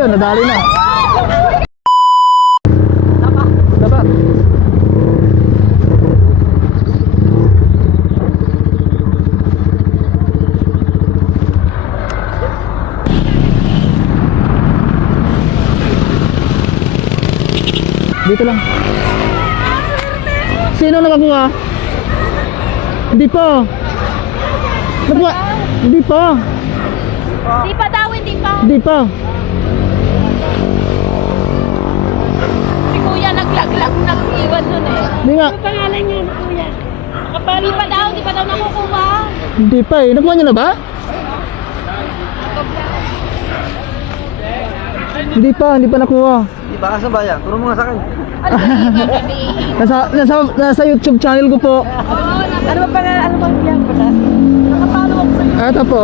Ayun, nadali na. Dapat. Dito lang. Sino nakakuha? Hindi pa. Nakakuha? Hindi pa. Hindi pa daw, hindi pa. Hindi pa. Si kuya naglaglag, nag-iwan nun eh. Hindi nga. Ano pangalan niya, kuya? Hindi pa daw nakukuha. Hindi pa eh. Nakuha niyo na ba? Hindi pa nakuha. Di ba? Asa ba yan? Turo mo nga sa akin. Ano ba sabihin? Nasa YouTube channel ko po. Ano ba pangalan? Ano ba yan? Nakapalo ako sa'yo. Ito po.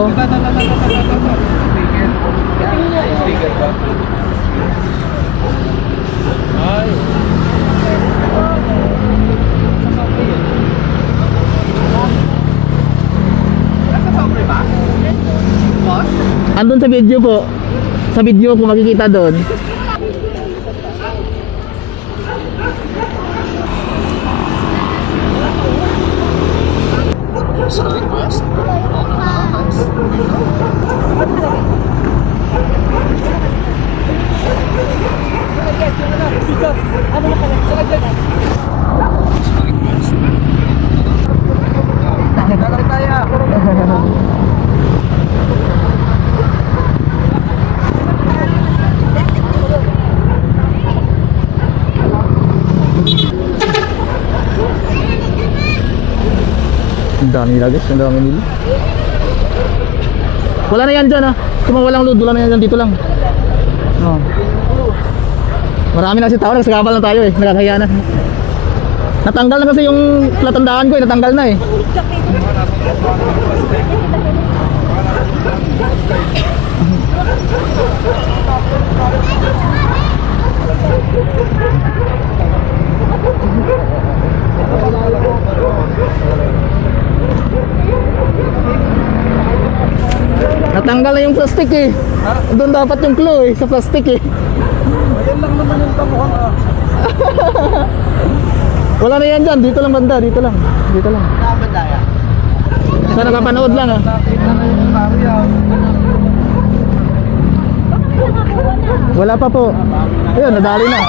Speaker ba? Ay. Andun sa video po. Sa video po makikita doon. Ang dami nila guys, ang dami nila. Wala na yan dyan ha. Kung walang load, wala na yan dyan, dito lang. Oh. Marami na kasi tao, nagsagabal na tayo eh, nakakaya na. Natanggal na kasi yung platandaan ko eh, natanggal na eh. Natanggal na yung plastic eh. Doon dapat yung clue eh, sa plastic eh. Ayan lang naman yung tamuhan ah. Wala na yan dyan, dito lang banda, dito lang. Dito lang. Nakabandaya. Sa nakapanood lang ah. Nakita na yung Mario. Wala pa po. Ayun, nadali na.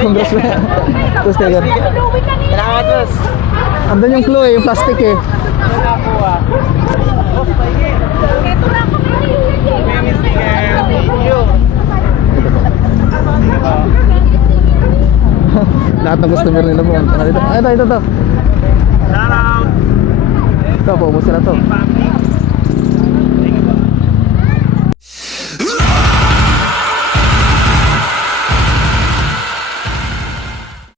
Congress na. Tapos tayo. Salamat, boss. Andun yung clue eh, yung plastic eh. Nakakuha. Ito lang ako Lahat ng customer nila po. Ito. Shout out. Ito po, ubos na to.